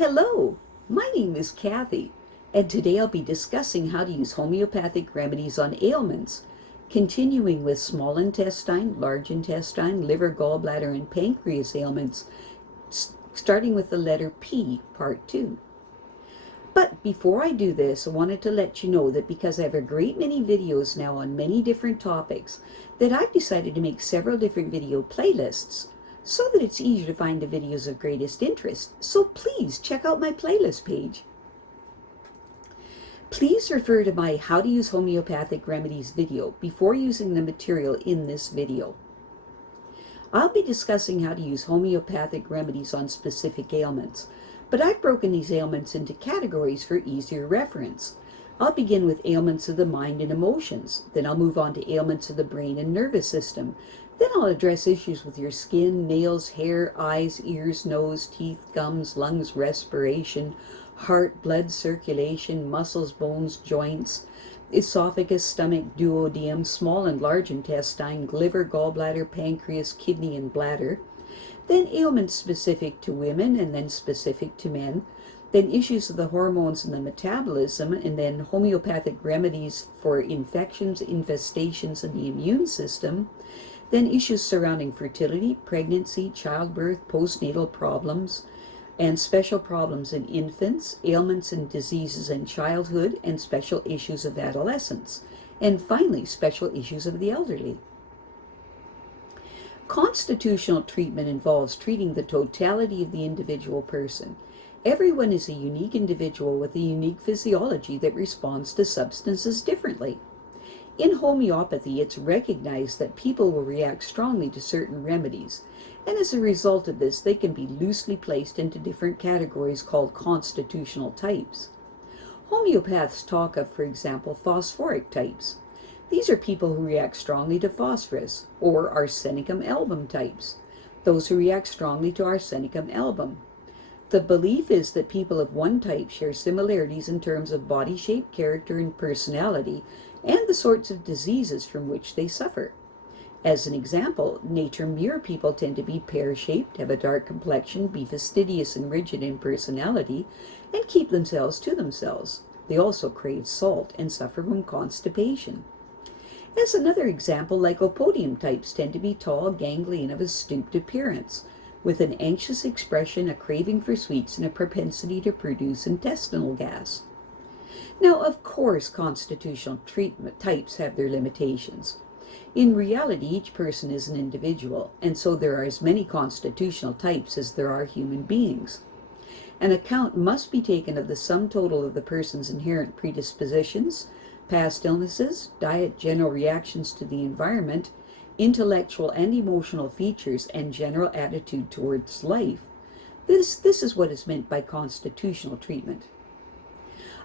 Hello, my name is Kathy, and today I'll be discussing how to use homeopathic remedies on ailments, continuing with small intestine, large intestine, liver, gallbladder, and pancreas ailments, starting with the letter P, part 2. But before I do this, I wanted to let you know that because I have a great many videos now on many different topics, that I've decided to make several different video playlists so that it's easier to find the videos of greatest interest. So please check out my playlist page. Please refer to my How to Use Homeopathic Remedies video before using the material in this video. I'll be discussing how to use homeopathic remedies on specific ailments, but I've broken these ailments into categories for easier reference. I'll begin with ailments of the mind and emotions, then I'll move on to ailments of the brain and nervous system, then I'll address issues with your skin, nails, hair, eyes, ears, nose, teeth, gums, lungs, respiration, heart, blood circulation, muscles, bones, joints, esophagus, stomach, duodenum, small and large intestine, liver, gallbladder, pancreas, kidney, and bladder. Then ailments specific to women and then specific to men. Then issues of the hormones and the metabolism, and then homeopathic remedies for infections, infestations, and the immune system. Then issues surrounding fertility, pregnancy, childbirth, postnatal problems, and special problems in infants, ailments and diseases in childhood, and special issues of adolescence. And finally, special issues of the elderly. Constitutional treatment involves treating the totality of the individual person. Everyone is a unique individual with a unique physiology that responds to substances differently. In homeopathy, it's recognized that people will react strongly to certain remedies, and as a result of this, they can be loosely placed into different categories called constitutional types. Homeopaths talk of, for example, phosphoric types. These are people who react strongly to phosphorus, or arsenicum album types, those who react strongly to arsenicum album. The belief is that people of one type share similarities in terms of body shape, character, and personality, and the sorts of diseases from which they suffer. As an example, nature mirror people tend to be pear-shaped, have a dark complexion, be fastidious and rigid in personality, and keep themselves to themselves. They also crave salt and suffer from constipation. As another example, lycopodium types tend to be tall, gangly, and of a stooped appearance, with an anxious expression, a craving for sweets, and a propensity to produce intestinal gas. Now, of course, constitutional treatment types have their limitations. In reality, each person is an individual, and so there are as many constitutional types as there are human beings. An account must be taken of the sum total of the person's inherent predispositions, past illnesses, diet, general reactions to the environment, intellectual and emotional features, and general attitude towards life. This is what is meant by constitutional treatment.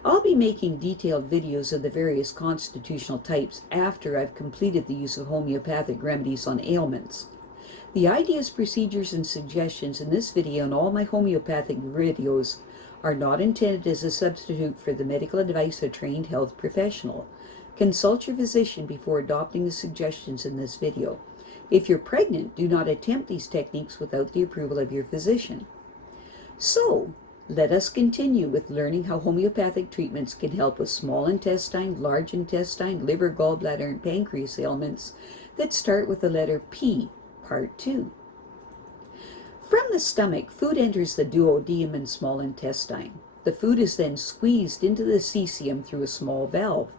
I'll be making detailed videos of the various constitutional types after I've completed the use of homeopathic remedies on ailments. The ideas, procedures, and suggestions in this video and all my homeopathic videos are not intended as a substitute for the medical advice of a trained health professional. Consult your physician before adopting the suggestions in this video. If you're pregnant, do not attempt these techniques without the approval of your physician. So, let us continue with learning how homeopathic treatments can help with small intestine, large intestine, liver, gallbladder, and pancreas ailments that start with the letter P, part 2. From the stomach, food enters the duodenum and small intestine. The food is then squeezed into the cesium through a small valve,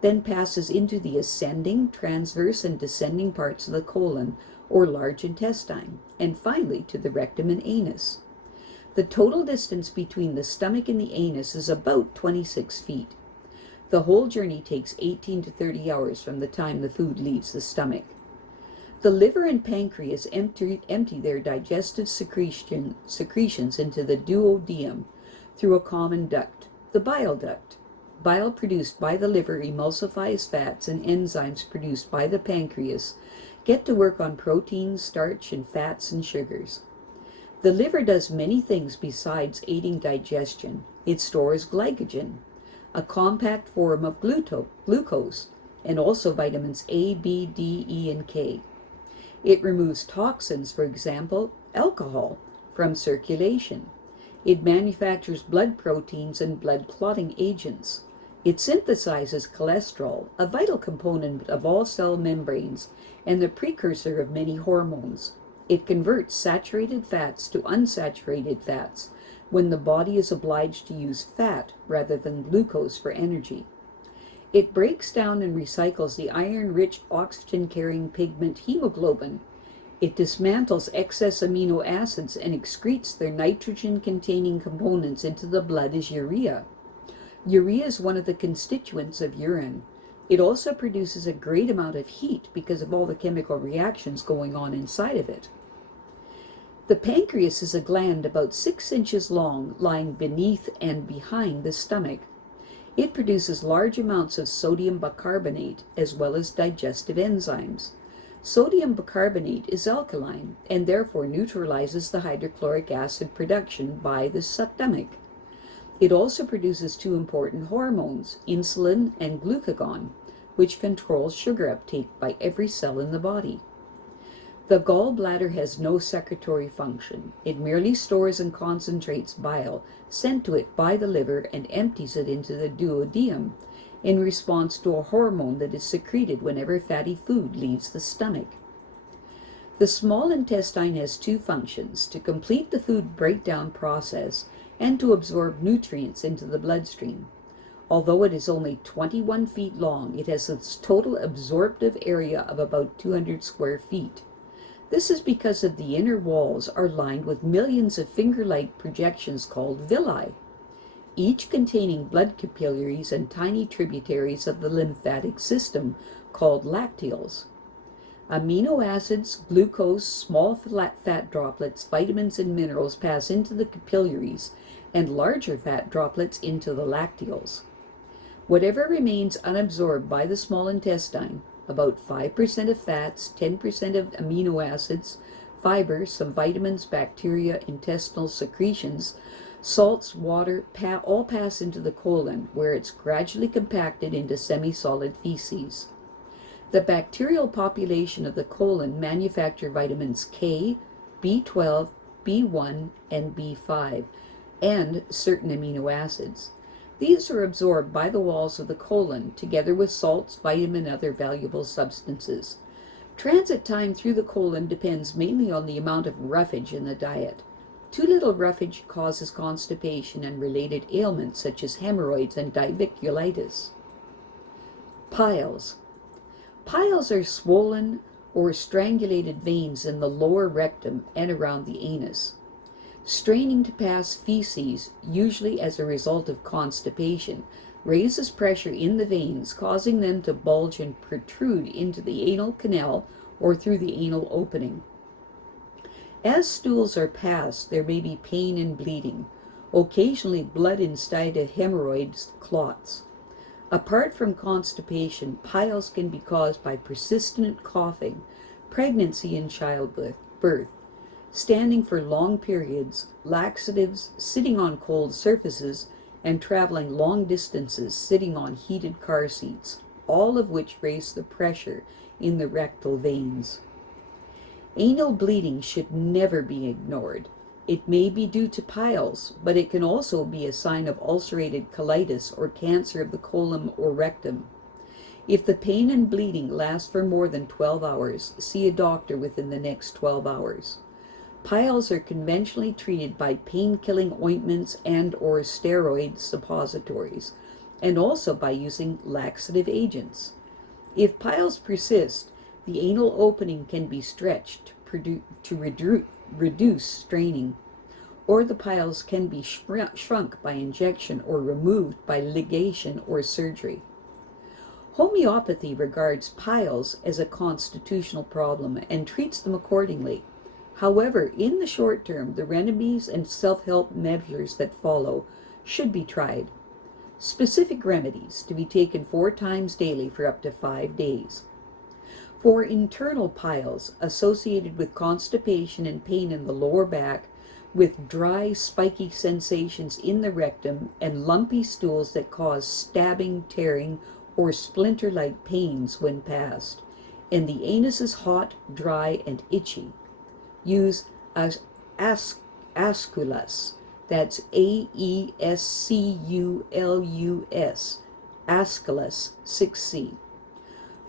then passes into the ascending, transverse, and descending parts of the colon, or large intestine, and finally to the rectum and anus. The total distance between the stomach and the anus is about 26 feet. The whole journey takes 18 to 30 hours from the time the food leaves the stomach. The liver and pancreas empty their digestive secretions into the duodenum through a common duct, the bile duct. Bile produced by the liver emulsifies fats, and enzymes produced by the pancreas get to work on proteins, starch, and fats and sugars. The liver does many things besides aiding digestion. It stores glycogen, a compact form of glucose, and also vitamins A, B, D, E, and K. It removes toxins, for example, alcohol, from circulation. It manufactures blood proteins and blood clotting agents. It synthesizes cholesterol, a vital component of all cell membranes and the precursor of many hormones. It converts saturated fats to unsaturated fats when the body is obliged to use fat rather than glucose for energy. It breaks down and recycles the iron-rich oxygen-carrying pigment hemoglobin. It dismantles excess amino acids and excretes their nitrogen-containing components into the blood as urea. Urea is one of the constituents of urine. It also produces a great amount of heat because of all the chemical reactions going on inside of it. The pancreas is a gland about 6 inches long, lying beneath and behind the stomach. It produces large amounts of sodium bicarbonate as well as digestive enzymes. Sodium bicarbonate is alkaline and therefore neutralizes the hydrochloric acid production by the stomach. It also produces two important hormones, insulin and glucagon, which control sugar uptake by every cell in the body. The gallbladder has no secretory function. It merely stores and concentrates bile sent to it by the liver and empties it into the duodenum in response to a hormone that is secreted whenever fatty food leaves the stomach. The small intestine has two functions: to complete the food breakdown process and to absorb nutrients into the bloodstream. Although it is only 21 feet long, it has its total absorptive area of about 200 square feet. This is because of the inner walls are lined with millions of finger-like projections called villi, each containing blood capillaries and tiny tributaries of the lymphatic system called lacteals. Amino acids, glucose, small fat droplets, vitamins, and minerals pass into the capillaries and larger fat droplets into the lacteals. Whatever remains unabsorbed by the small intestine, about 5% of fats, 10% of amino acids, fiber, some vitamins, bacteria, intestinal secretions, salts, water, all pass into the colon, where it's gradually compacted into semi-solid feces. The bacterial population of the colon manufacture vitamins K, B12, B1, and B5, and certain amino acids. These are absorbed by the walls of the colon, together with salts, vitamin, and other valuable substances. Transit time through the colon depends mainly on the amount of roughage in the diet. Too little roughage causes constipation and related ailments such as hemorrhoids and diverticulitis. Piles. Piles are swollen or strangulated veins in the lower rectum and around the anus. Straining to pass feces, usually as a result of constipation, raises pressure in the veins, causing them to bulge and protrude into the anal canal or through the anal opening. As stools are passed, there may be pain and bleeding, occasionally blood inside of hemorrhoids, clots. Apart from constipation, piles can be caused by persistent coughing, pregnancy and childbirth, standing for long periods, laxatives, sitting on cold surfaces, and traveling long distances sitting on heated car seats, all of which raise the pressure in the rectal veins. Anal bleeding should never be ignored. It may be due to piles, but it can also be a sign of ulcerated colitis or cancer of the colon or rectum. If the pain and bleeding last for more than 12 hours, see a doctor within the next 12 hours. Piles are conventionally treated by pain-killing ointments and or steroid suppositories, and also by using laxative agents. If piles persist, the anal opening can be stretched to reduce straining, or the piles can be shrunk by injection or removed by ligation or surgery. Homeopathy regards piles as a constitutional problem and treats them accordingly. However, in the short term, the remedies and self-help measures that follow should be tried. Specific remedies to be taken 4 times daily for up to 5 days. For internal piles associated with constipation and pain in the lower back, with dry, spiky sensations in the rectum and lumpy stools that cause stabbing, tearing, or splinter-like pains when passed, and the anus is hot, dry, and itchy, use Aesculus That's Aesculus, Aesculus 6C.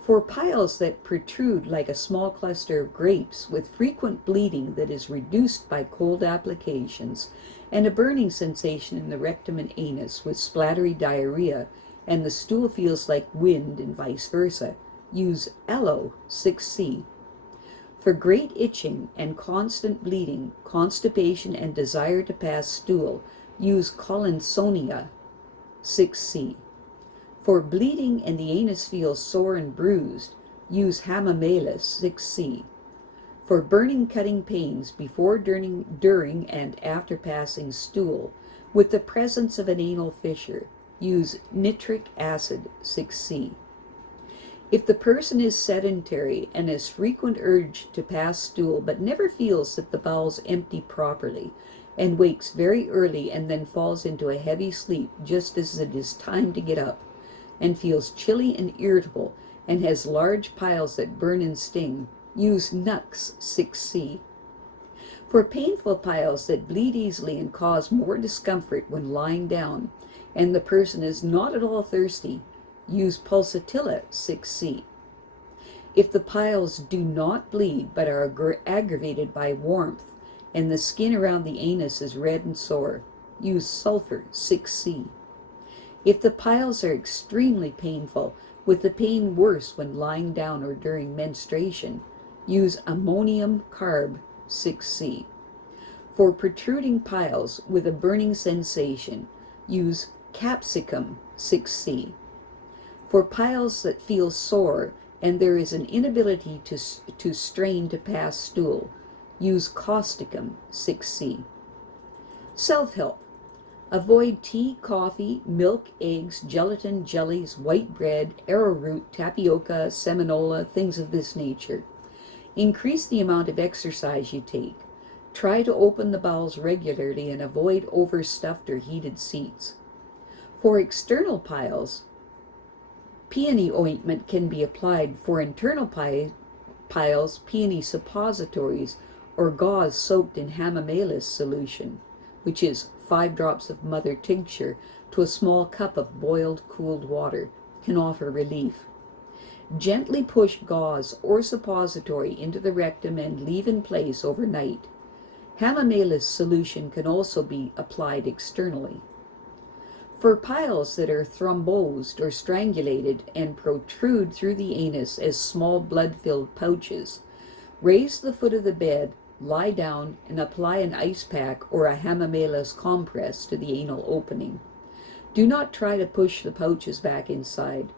For piles that protrude like a small cluster of grapes with frequent bleeding that is reduced by cold applications and a burning sensation in the rectum and anus with splattery diarrhea and the stool feels like wind and vice versa, use Aloe 6C. For great itching and constant bleeding, constipation and desire to pass stool, use Collinsonia 6C. For bleeding and the anus feels sore and bruised, use Hamamelis 6C. For burning cutting pains before, during, and after passing stool, with the presence of an anal fissure, use Nitric Acid 6C. If the person is sedentary and has frequent urge to pass stool but never feels that the bowels empty properly, and wakes very early and then falls into a heavy sleep just as it is time to get up, and feels chilly and irritable, and has large piles that burn and sting, use Nux 6C. For painful piles that bleed easily and cause more discomfort when lying down, and the person is not at all thirsty, use Pulsatilla 6C. If the piles do not bleed but are aggravated by warmth, and the skin around the anus is red and sore, use Sulfur 6C. If the piles are extremely painful, with the pain worse when lying down or during menstruation, use Ammonium carb 6C. For protruding piles with a burning sensation, use Capsicum 6C. For piles that feel sore and there is an inability to strain to pass stool, use Causticum 6C. Self-help. Avoid tea, coffee, milk, eggs, gelatin, jellies, white bread, arrowroot, tapioca, seminola, things of this nature. Increase the amount of exercise you take. Try to open the bowels regularly and avoid overstuffed or heated seats. For external piles, peony ointment can be applied. For internal piles, peony suppositories or gauze soaked in Hamamelis solution, which is 5 drops of mother tincture to a small cup of boiled cooled water, can offer relief. Gently push gauze or suppository into the rectum and leave in place overnight. Hamamelis solution can also be applied externally. For piles that are thrombosed or strangulated and protrude through the anus as small blood-filled pouches, raise the foot of the bed, lie down, and apply an ice pack or a Hamamelis compress to the anal opening. Do not try to push the pouches back inside.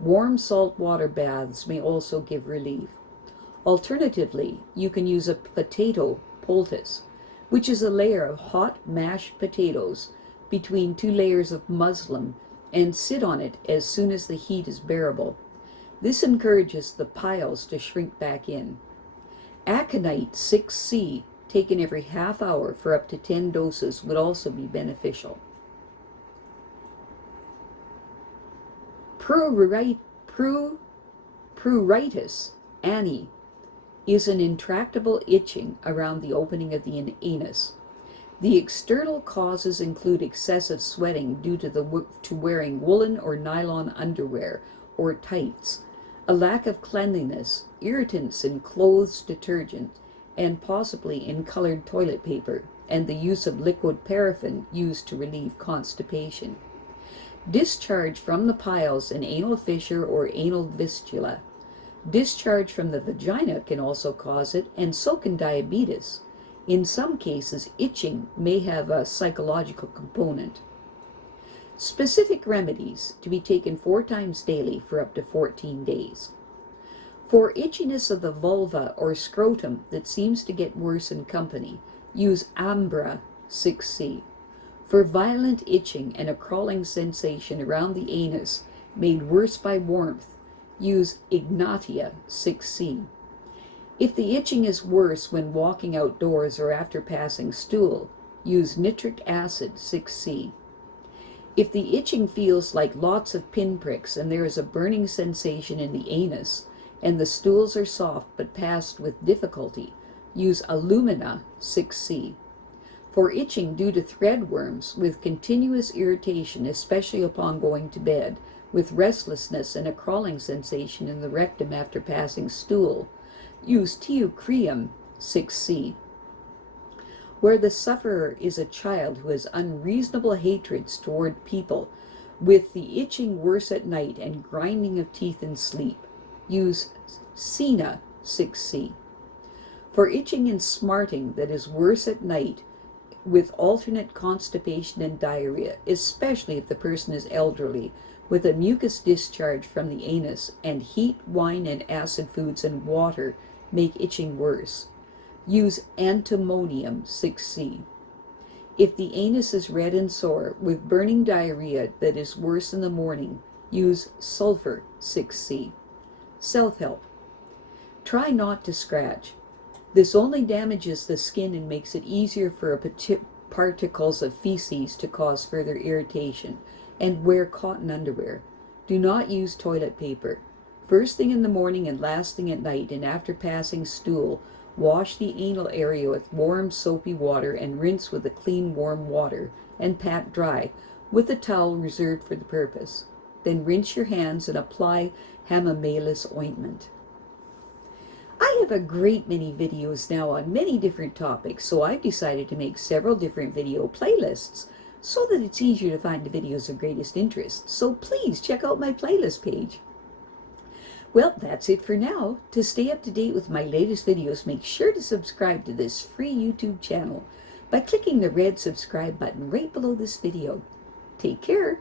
Warm salt water baths may also give relief. Alternatively, you can use a potato poultice, which is a layer of hot mashed potatoes between 2 layers of muslin, and sit on it as soon as the heat is bearable. This encourages the piles to shrink back in. Aconite 6C, taken every half hour for up to 10 doses, would also be beneficial. Pruritus ani is an intractable itching around the opening of the anus. The external causes include excessive sweating due to wearing woolen or nylon underwear or tights, a lack of cleanliness, irritants in clothes detergent, and possibly in colored toilet paper, and the use of liquid paraffin used to relieve constipation. Discharge from the piles in anal fissure or anal fistula. Discharge from the vagina can also cause it, and so can diabetes. In some cases, itching may have a psychological component. Specific remedies to be taken 4 times daily for up to 14 days. For itchiness of the vulva or scrotum that seems to get worse in company, use Ambra 6C. For violent itching and a crawling sensation around the anus made worse by warmth, use Ignatia 6C. If the itching is worse when walking outdoors or after passing stool, use Nitric Acid 6C. If the itching feels like lots of pinpricks and there is a burning sensation in the anus, and the stools are soft but passed with difficulty, use Alumina 6C. For itching due to threadworms with continuous irritation, especially upon going to bed, with restlessness and a crawling sensation in the rectum after passing stool, use Teucrium 6C. Where the sufferer is a child who has unreasonable hatreds toward people, with the itching worse at night and grinding of teeth in sleep, use Cina 6C. For itching and smarting that is worse at night, with alternate constipation and diarrhea, especially if the person is elderly, with a mucus discharge from the anus, and heat, wine, and acid foods and water make itching worse, use Antimonium 6C. If the anus is red and sore, with burning diarrhea that is worse in the morning, use Sulfur 6C. Self-help. Try not to scratch. This only damages the skin and makes it easier for particles of feces to cause further irritation, and wear cotton underwear. Do not use toilet paper. First thing in the morning and last thing at night, and after passing stool, wash the anal area with warm soapy water and rinse with a clean warm water, and pat dry, with a towel reserved for the purpose. Then rinse your hands and apply Hamamelis ointment. I have a great many videos now on many different topics, so I've decided to make several different video playlists so that it's easier to find the videos of greatest interest. So please check out my playlist page. Well, that's it for now. To stay up to date with my latest videos, make sure to subscribe to this free YouTube channel by clicking the red subscribe button right below this video. Take care.